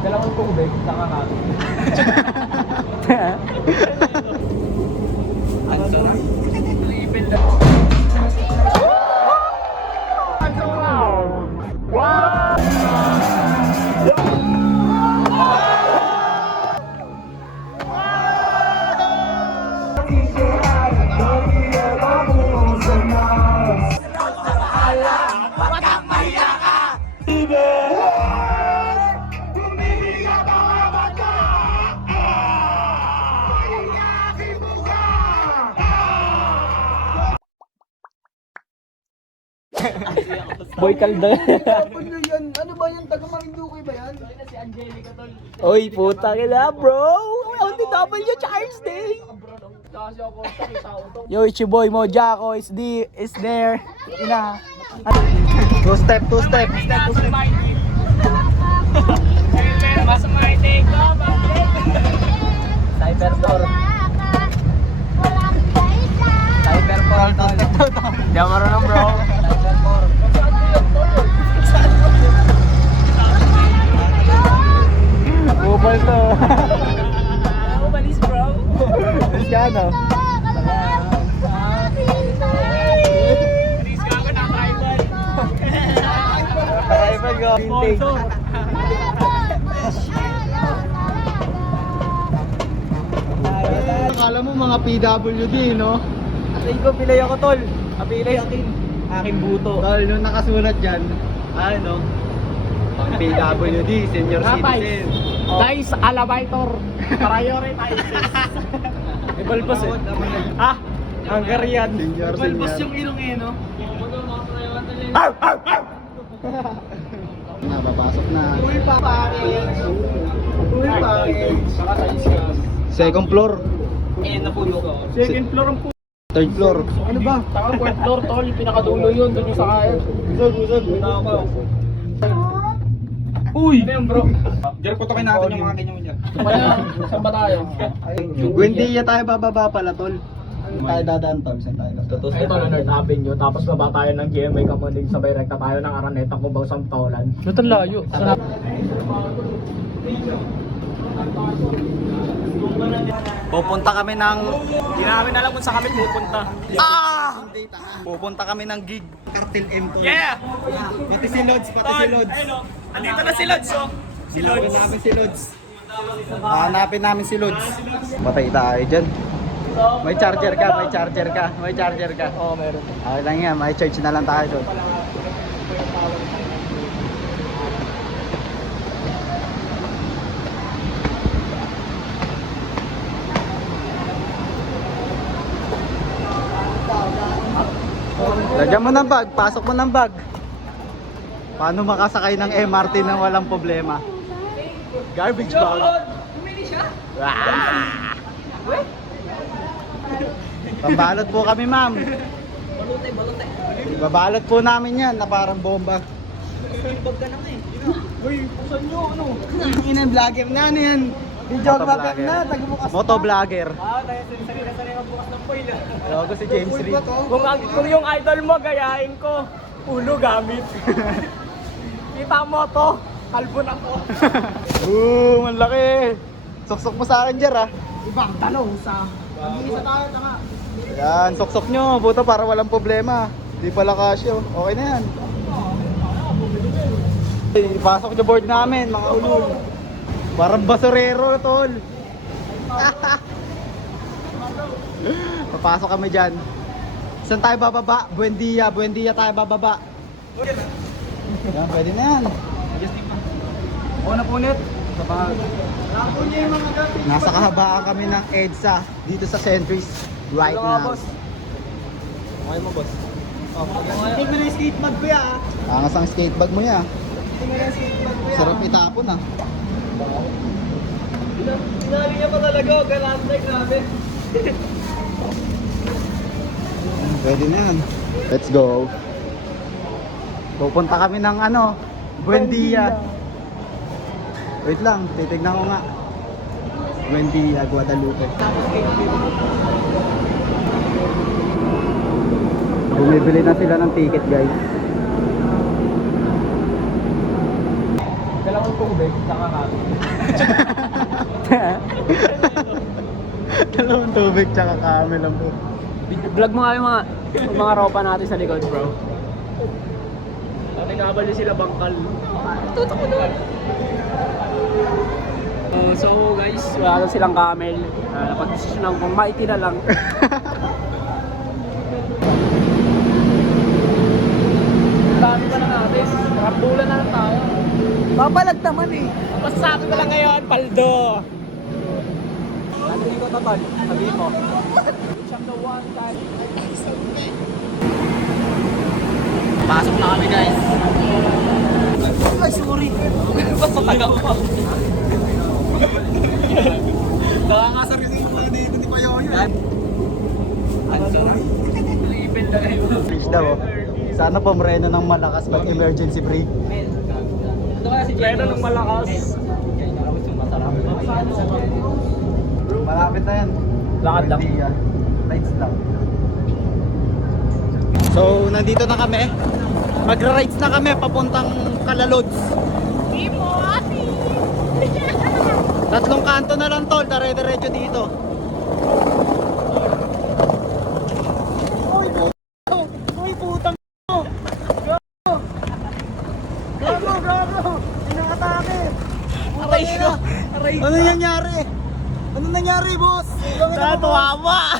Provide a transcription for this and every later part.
Dalawang tubig, saka kami. Ang sarap. Libil na. Boy Calda. Ano ba yan? Taga Marinduque ba yan? Si Angelica tol. Oy, puta kila bro! On the W Charles Day! Kasi ako sa utong. Yo, Ichiboy mo, Jacko is there. Ina. Two step. Mas maitig ko, Cyber door. Cyber door. Di ako marunong bro. Cyber door. Bubal to. Umalis bro. Cristiano. Alis ka ako na rival. Rival ko. Sponsor. Akala mo mga PWD, no? Atay ko, pilay ako, tol. Pilay akin. Aking buto. Tol, nung nakasulat dyan, ano? Pang PWD, senior citizen. Guys, alabator. Prioritize. Ibalbas eh. Ah, Hungarian. Senior. Yung ilong eh, no? Napapasok na. Uy, pare. Second floor. Napuno ko. Second floor ang Third floor. Ano ba? Taka fourth floor, tol. Pinakadulo yun. Doon yung sa kaya. Usod. Uy! Ano yun, bro? Jer, putokin natin yung mga ganyan mo dyan. Kaya, saan ba tayo? Buendia tayo bababa pala, tol. Saan tayo dadaan, tol? Saan tayo dadaan? Ito na North Avenue, tapos baba tayo ng GMA Kamunding, sabay rekta tayo ng Araneta, Cubao, Sampaulan. Ito layo. Pupunta kami ng... Hindi namin alam kung saan kami pupunta. Pupunta kami ng gig. Cartel M, tol. Yeah! Pati si Lods, Andito na si Lods, oh. Hanapin namin si Lods. Patay tayo dyan. May charger ka. Oo, meron. Okay lang yan, may charge na lang tayo doon. Lagyan mo ng bag, pasok mo ng bag. Paano makasakay ng MRT nang walang problema? Garbage bag. Ah! Pambalot po kami, ma'am. Balute. Babalot po namin yan na parang bomba. Uy, pusan nyo, ano? Inang vlogger na ano yan. Videographer na, taga-bukas na. Motovlogger. Tayo sanay bukas ng foil. Logo si James Reed. Kung yung idol mo, gayahin ko. Ulo gamit. Kita mo to. Kalbo na to. Boom, ang laki. Soksok mo sa akin, Jer, ah. Ibang tanong sa... Mag-iisa tayo, tanga. Yan, soksok nyo. Buto para walang problema. Di pala kasyo. Okay na yan. Ipasok nyo board namin, mga ulol. Parang basurero, tol. Papasok kami dyan. Saan tayo bababa? Buendia tayo bababa. Yan, pwede na yan. Oo na punit. Nasa kahabaan kami ng EDSA dito sa Centuries right now. Okay mo, boss. Hindi mo na yung skate bag ko ya. Angas ang skate bag mo ya. Sarap itapon ah. Sinali niya pa talaga, galantay, grabe. Pwede na yan. Let's go. Pupunta kami ng ano, Buendia. Wait lang, titignan ko nga. Buendia, Guadalupe. Bumibili na sila ng ticket, guys. Dalawang tubig, saka kami. Dalawang tubig tsaka kami lang po. Vlog mo nga yung mga ropa natin sa likod, bro. Nagkabal din sila bangkal. Tutok mo doon. So guys, wala na silang camel. Napag-desisyonan kung maiti na lang. Dami pa na natin. Nakabulan na lang tayo. Papalag naman eh. Masasabi ko lang ngayon, Paldo. Sabihin ko to, Tol. Sabihin mo. I'm the one time. Pasok na kami, guys. Ay, sorry. Ba't sa taga mo? Nakakasar kasi yung mga dito, hindi pa yun. Ano? Ipil na kayo. Bridge daw. Sana pumreno ng malakas pag emergency brake. Ito kaya si Jeno ng malakas. Malapit na yan. Lakad lang. Lights lang. So, nandito na kami. Magra-rides na kami papuntang Kalalods. Tatlong kanto na lang, tol. Dire-diretso dito. Uy, putang mo! Gago! Inaatake! Aray ko! Aray ko! Ano nangyari? Ano nangyari, boss? Natuwa!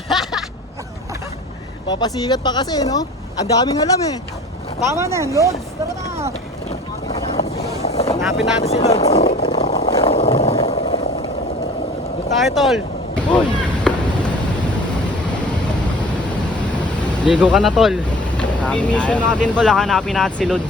Papasigat pa kasi, no? Ang daming alam eh. Tama na yan, Lods. Tara na. Hanapin natin si Lods. Doon tayo, tol. Uy! Ligo ka na, tol. Mission natin to, hanapin natin si Lods.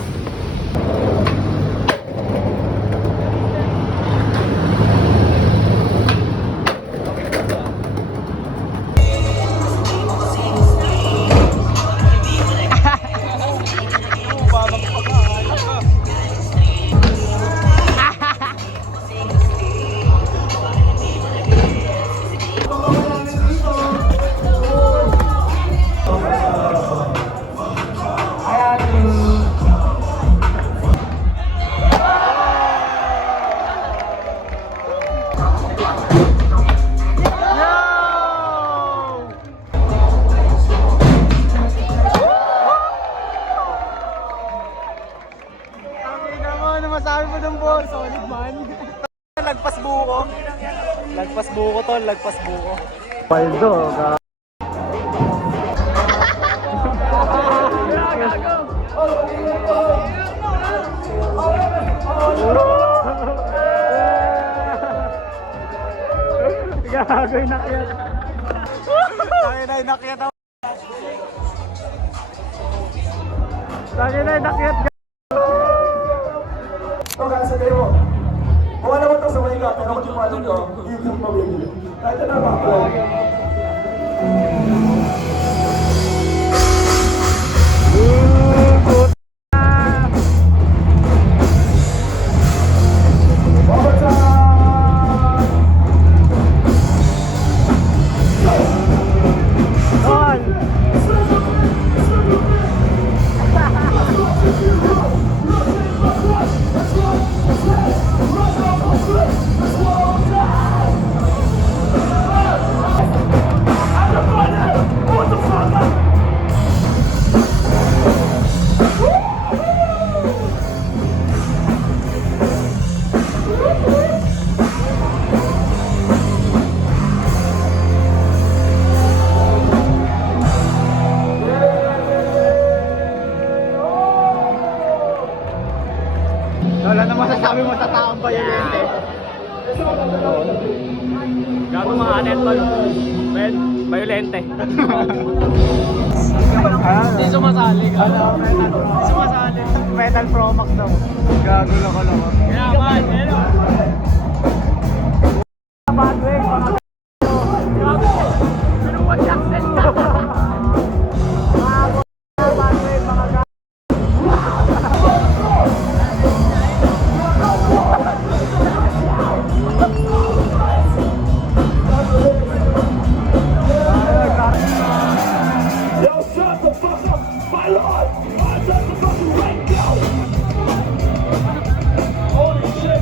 Ano masabi mo dun, boss? Solid man. Lagpas buko. Lagpas buko, tol. Lagpas buko. Paldo, ka. Gago, inakyat. Inakyat ako. Inakyat. Kaya sabihin mo, kung ano mo ito sa mga iga, pero kung ano ito, yung mabibili. Kahit na ba? Wala na masasabi mo sa taong bayolente. Gago mga anet, Tol. Men, violente. Hindi sumasali. Hindi sumasali. Metal Pro Max daw. Gago lang ko lang. Kaya man, ano? Badway, mga Gago! Pinuwan Jackson na! badway, mga Yo, shut the fuck up, my lord! I shut the fucking right now! Holy shit!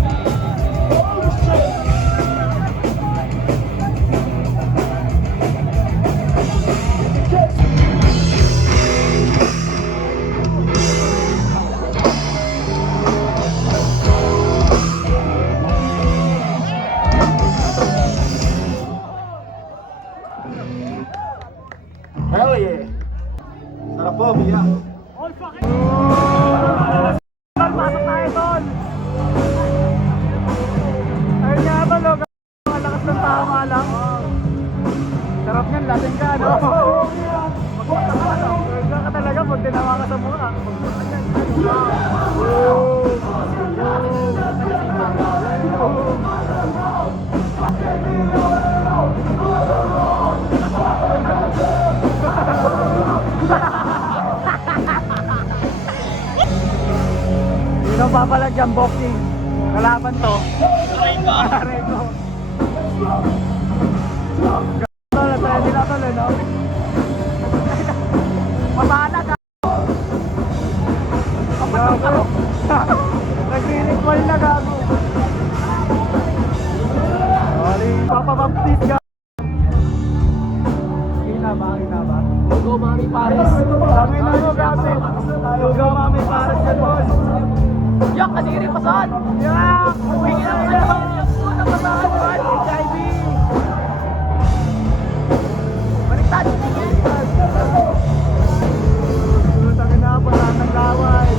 tama lang. Sarap yan, lasing ka, no? Magkaka ka talaga pag tinawa ka sa mukha. Sino papalag yung boxing? Kalaban to. Aray ko. Tol, pwede na tol, no? Masana ka. Gago. Nag-clinic na gago. Sorry, papabaptis ka. Hina ba? Go, Mami Paris. Tangin na mo, gabi. Lugaw mami para sa boss. Yak, kadiri pa saan? Yak! Tingin na siya. Una pa saan, man? HIV. Baliktad. Tangin na po, ng laway.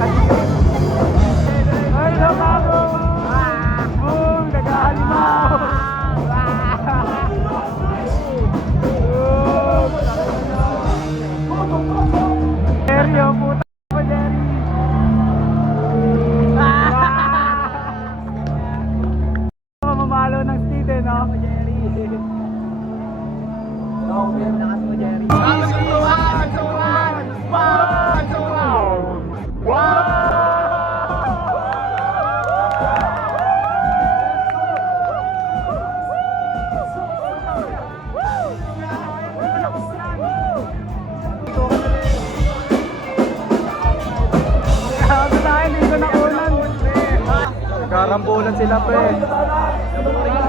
Kadiri. Ay, nakago! Boom! Nag-ahalimaw! Jerry, oh, puta mo, Jerry! Mamamalo ng speed, eh, no? Jerry! Lakas mo, Jerry. Karambulan sila, pre.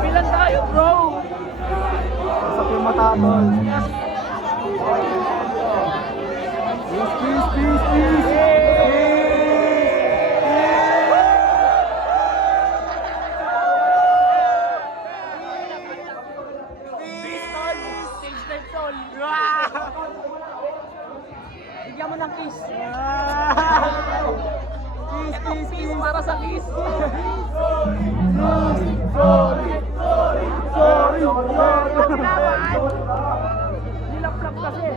Bilan tayo, bro. Pasok yung matapol. Peace. Bigyan mo ng kiss. Peace. Kiss para sa kiss. Nilaplap kasi.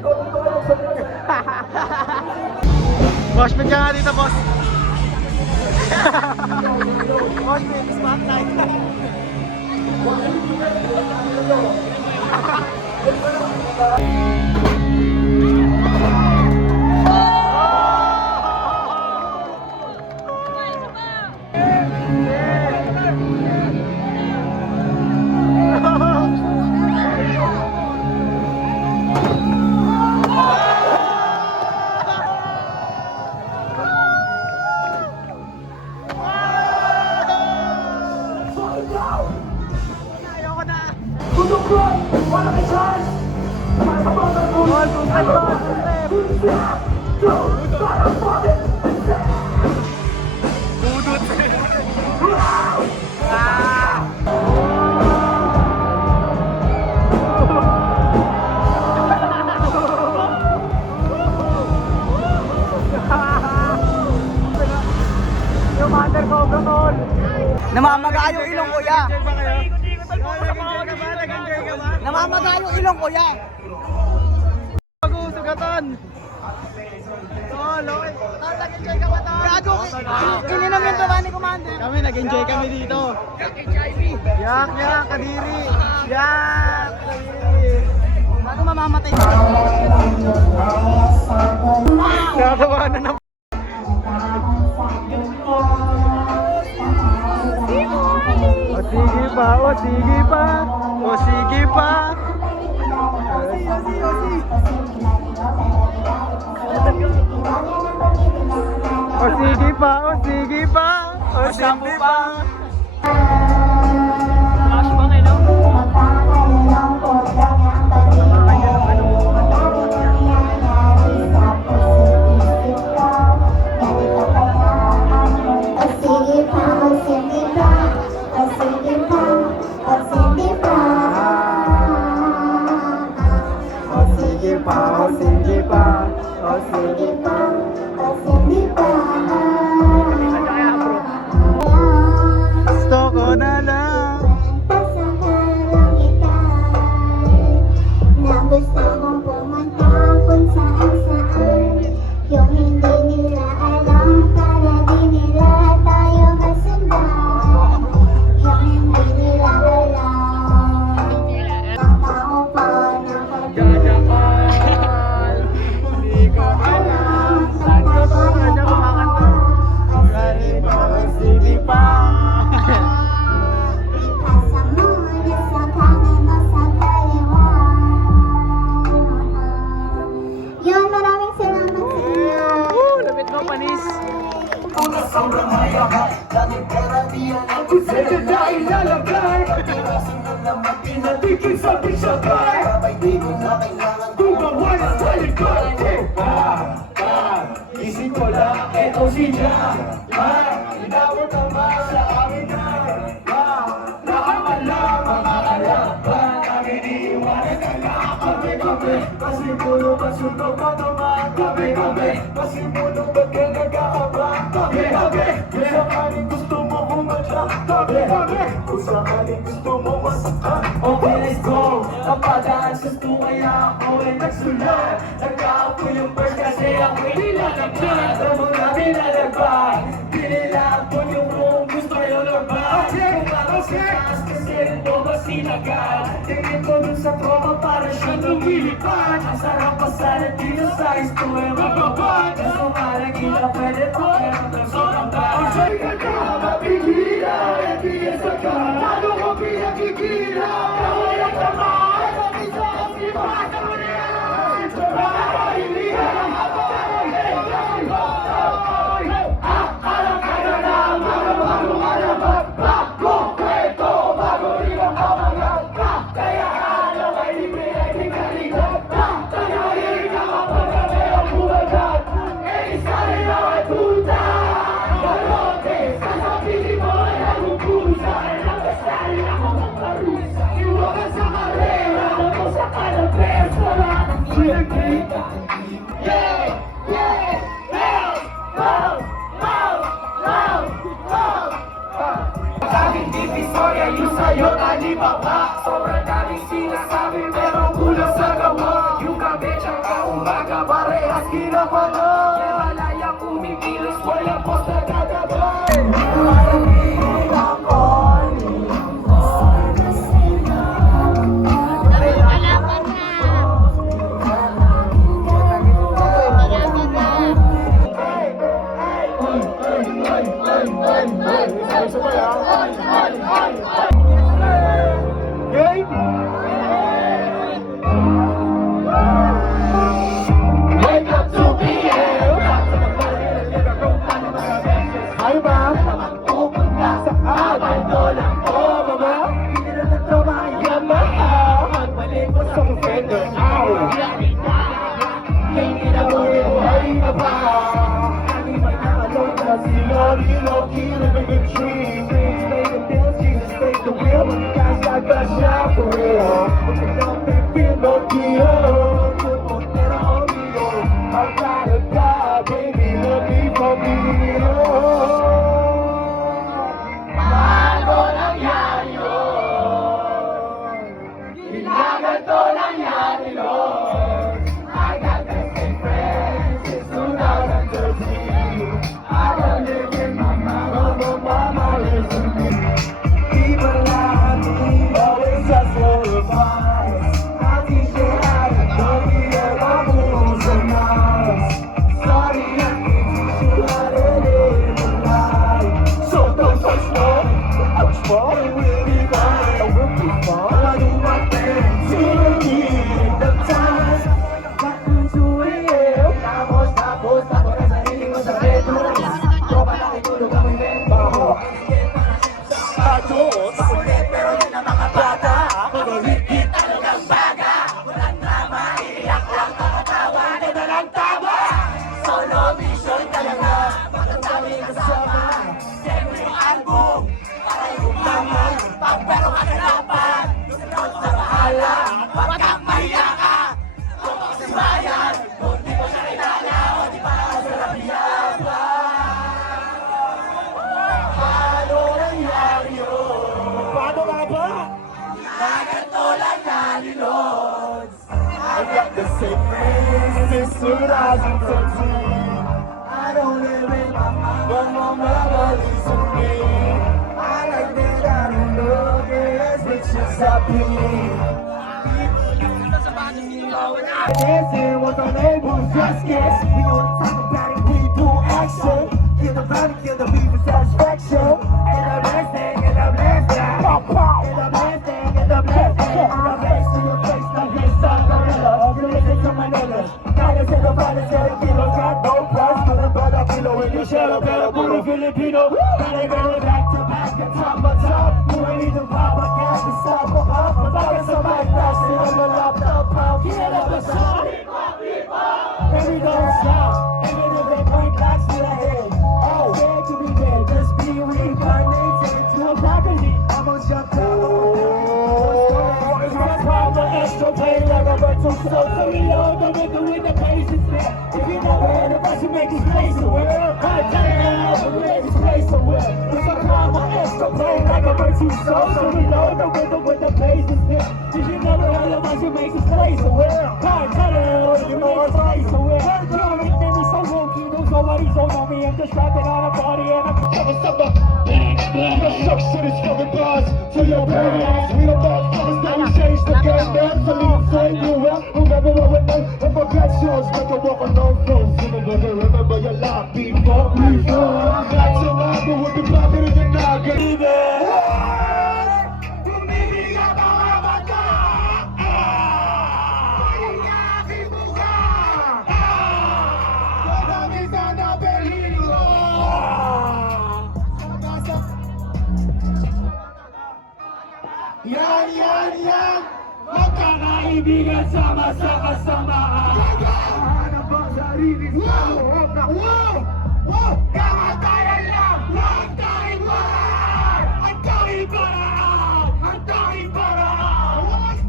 Boss, may ka nga dito, boss. Boss, may spotlight. Tutuklon! Walang chance! Masabang ang ulo! Commander Cobra Tol. Namamaga yung ilong ko, ya. Nag-enjoy ka ba? Namamaga yung ilong ko, ya. Pag-usugatan. Tol, okay. Tol, nag-enjoy ka ba, Tol? Gago, ininom yung tawa ni Commander. Kami nag-enjoy kami dito. HIV. Yak, kadiri. Yak, kadiri. Bago mamamatay. Nakatawanan na. O sige pa. Flash ba kayo? Gusto ko sabing sabay Sabay dito na kailangan gumawa ng talikod Isip ko lang, eto si Jack Inawag tama sa akin na Nakamala mga kalaban Ang iniiwanan na lang Kami, kasi puno masunog pa naman Kami, kasi puno ba't ka nag-aabang Kami, kung sakaling gusto mo kumadya Kami, kung sakaling gusto mo masaktan Okay, let's go Kapadaan sa kaya ako ay nagsulat Nagkaapo yung bird kasi ako'y nilalagyan Ang mga nilalagyan Pinilapon yung kung gusto yun or ba Kung parang sa taas kasi rin mo ba sinagal Tingin ko dun sa tropa para siyang lumilipad Ang sarap pasala dito sa isto ay mababad Gusto nga lang ila pwede po ay hanggang sobrang bad Sa'y ka na mapigila Hindi yan sa ka Lalo ko pinakikila Kawalang tamaan Ang isa ang sipasa mo niya Para hindi ka na Sobrang daming sinasabi pero kulang sa gawa Yung gabi tsaka umaga parehas ginawa na Kaya malayang kumikilos walang post na gagabay Dancing was our label, just guess. We gonna talk about it, we do action. Kill the body, kill the beat with satisfaction. And the best thing, and the best thing. And the best thing, and the best thing. And the best to your face, like this, son, gorilla. You listen to my niggas. Guidance in the body, 7 kilos, got no price. Feeling better, kilo in the shadow, better, puro Filipino. Gotta get it back to back, and top of top. You ain't even pop, I can't decide, but up. But I got some mic, pain like a virtual soul. So we all the rhythm with the bass is there. If you never heard of us, you make this place a world. I tell you now, we make this place a world. Cause I call my escapade like a virtual soul. So we all the rhythm with the bass is there. If you never heard of us, you make this place a world. I tell you, you know it's place a world. You know me, baby, so wonky, don't nobody's on me. I'm just rapping on a party and I'm summer. The sucks to these fucking bars, to your parents. We don't motherfuckers that we change the game, man. So we can say you well, remember what we know. And my bad shows, make a walk on no flows. Remember your life before we fall. Got your mind, but with the pocket of the noggin. Tumibig ang mga mata. Ang aking mukha. Marami ka na peligro. Yan! Magkakaibigan sama sa kasamaan. Hanap ang sarili sa loob na kamatayan lang! Ang tanging paraan! Ang tanging paraan! Ang tanging paraan!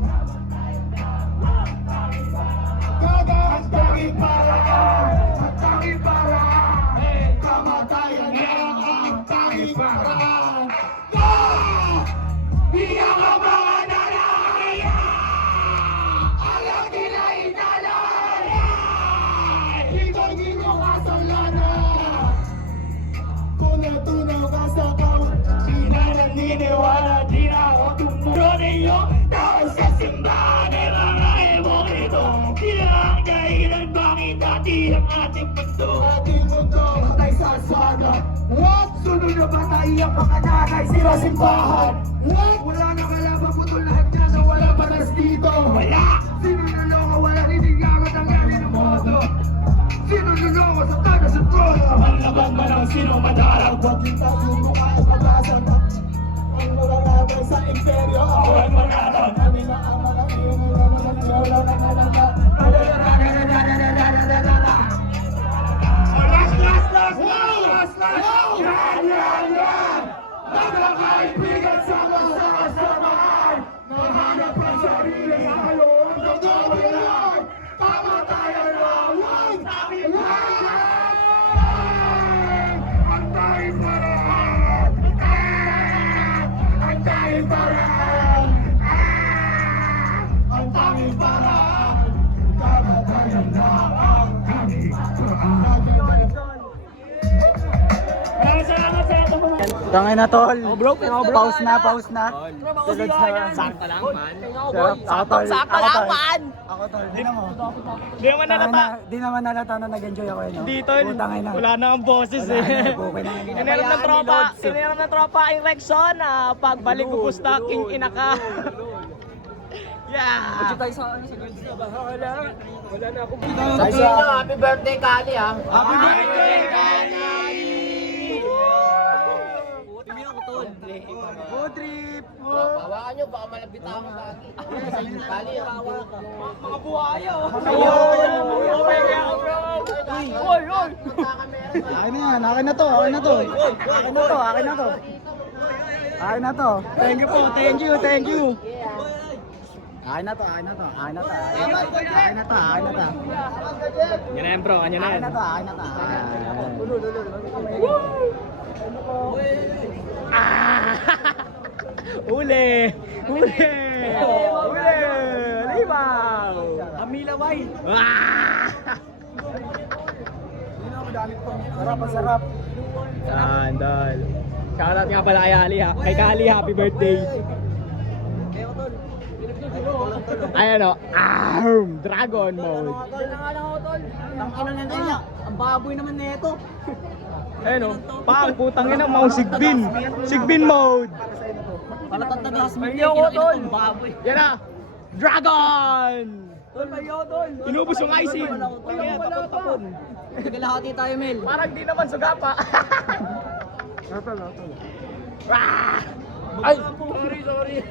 Ang tanging paraan! Ang tanging paraan! Kamatayan lang ang tanging paraan! Iyak ang mga nanay! Alam nila inalay! Hindi mo kasalanan! Kung natunaw ka sa kawat, di na naniniwala, di na ako tumulo ninyo. Tao sa simbahan ay mga emong ito. Sila ang dahilan bakit dati ang ating mundo. Ating mundo, patay sa saga. What? Sunod na patay ang mga nanay, sila simbahan. What? Wala na kalaban, putol lahat na na wala patas dito. Wala! Sino naloko, wala ninigagat ang galing ng moto. Sino naloko sa taga sa trono. Ang laban man ang sino madarang. Huwag yung tayo mukha ay pag-asa na. Ang malalabay sa imperyo, ako ang manalo. Kami na ang mga ingay na mananalo na nalala. Last! Yan! Magkakaibigan sama sa kasamaan. Nahanap ang sarili sa loob ng dominan. Kamatayan lang ang tanging paraan. Ang tanging paraan. Ang tanging paraan. Ang tanging paraan. Kamatayan lang ang tanging paraan. Tangay na tol. bro. Pause na. Tulad sa... Sakto lang, man. Sakto lang, man. Ako tol, di na mo. Di naman nalata. Di naman nalata na nag-enjoy ako no? Dito, Putangay na. wala na ang boses eh. Okay na. Iniram ng tropa ang Rexon. Pagbalik ko pusta, king ina ka. Yeah! Medyo tayo sa goods na ba? Wala na akong Happy birthday, Kali ha. Happy birthday, Kali! Food trip! Hawakan nyo, baka malapit ako sa akin. Kali, mga buhaya oh! Oy! Akin na to. Thank you po, thank you. Akin na to. Yan na yan bro, yan na yan. Uli! Libaw! Amilaway! Sarap. Sandal. Shoutout nga pala kay Ali ha. Kay Kali, happy birthday. Ayan o. Dragon mode. Ang baboy naman na ito. Ayan o. Putang ina, mga Sigbin. Sigbin mode. Palatag na gas mo. Yan na. Dragon! Inubos yung icing. Nagalahati tayo, Mel. Parang di naman suga pa. Ay! Sorry.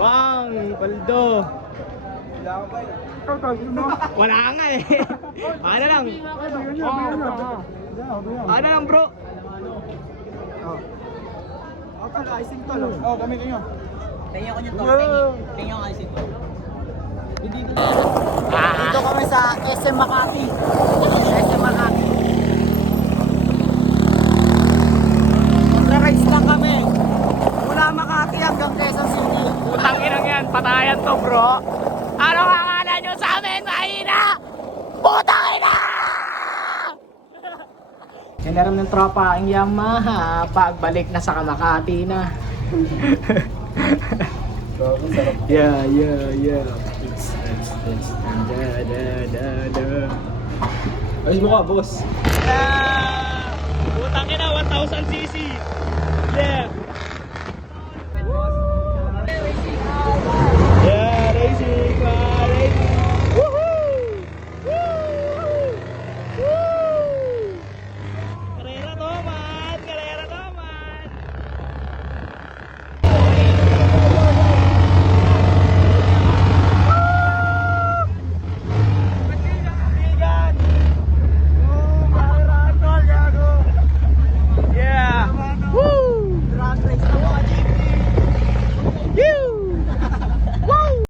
Wang, paldo. Wala nga eh. Ano lang? Ano lang bro? Icing to lang. Gamitin nyo. Tingnan ko nyo tol. Tingnan ko kasi tol. Dito kami sa SM Makati. SM Makati. Magre-rides lang kami. Mula Makati hanggang Quezon City. Putang inang yan, patayan to bro. Ano akala nyo sa amin, mahina? Putang ina! Sinaram ng tropa ang Yamaha, pagbalik na sa Makati na. Yeah. Ayos mo ka, boss. Putang ina, 1000cc.